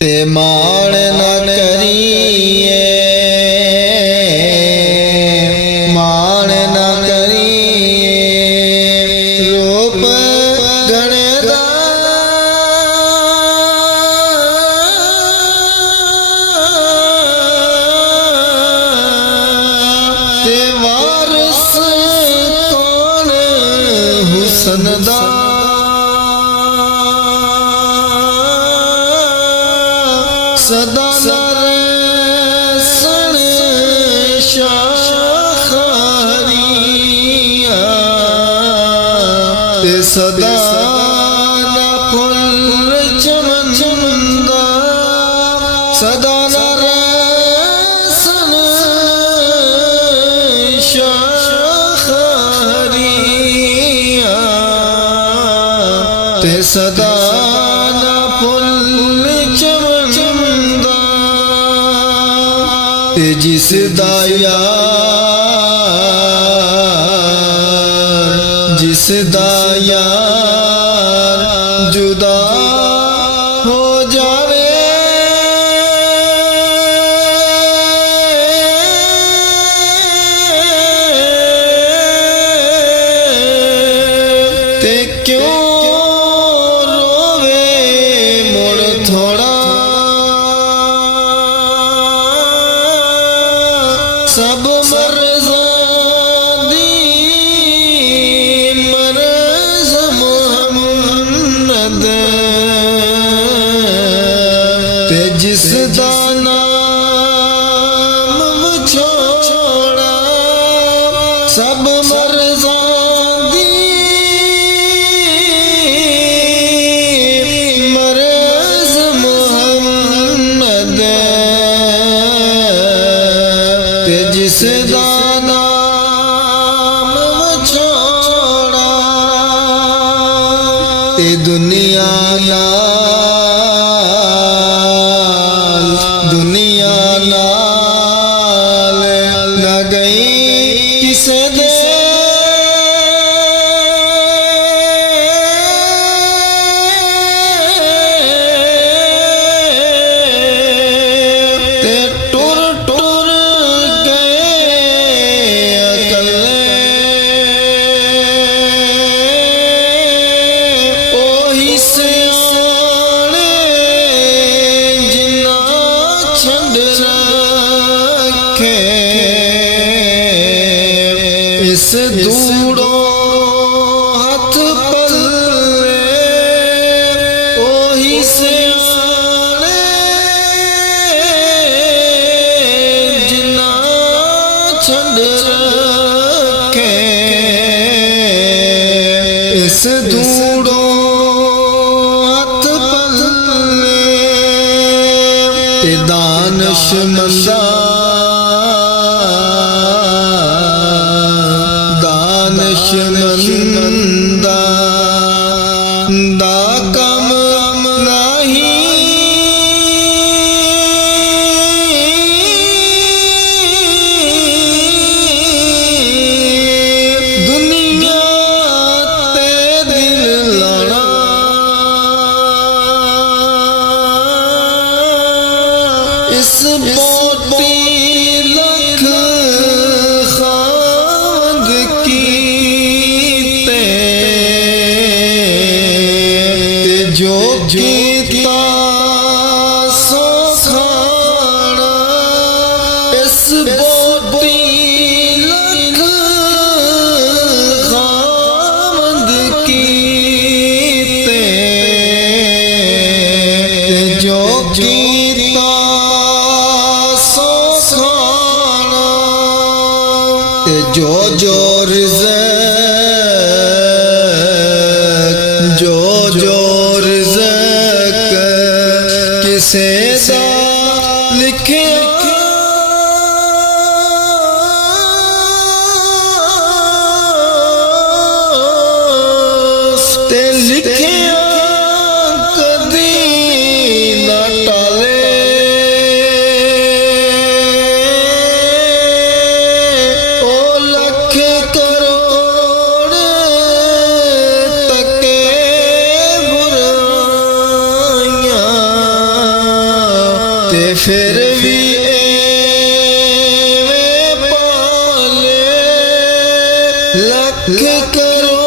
ते माण न करिए, माण न करिए, रूप गणदा ते वारिस कौन हुसन दा सदा नरसन शाखरिया ते सदा न फुल चमंदा सदा नरसन शाखरिया ते सदा न फुल जिस दाया जिस दाया जुदा हो जावे ते क्यों रोवे मुड़ थोड़ा सब मर्ज़ादी मर्ज़ मुहम्मद ते जिस दा नाम छोड़ा सब मर्ज़ादी मर्ज़ मुहम्मद जिस दा नाम छोड़ा ते दुनिया नाल न गई किसे दे ते टुर टुर इस दूड़ो हथ पल्ले ओही सियाने जिन्ना छंड रखे इस दूड़ो हथ पल्ले ते दानशमंदा दानशमंदा दा कम नहीं दुनिया ते दिल लड़ा इस बोटी लख खांद की जो गीता सो खाना इस बोटी लख खामद कीते जो गीता सो खाना जो जो रिज़्क़ जो किसे दा लिखे ते लिखे कदी न टाले ओ लख करोड़ तके बुराइयां ਤੇ ਫਿਰ ਵੀ ਐਵੇਂ ਪਾਲੇ ਲੱਖ ਕਰੋੜ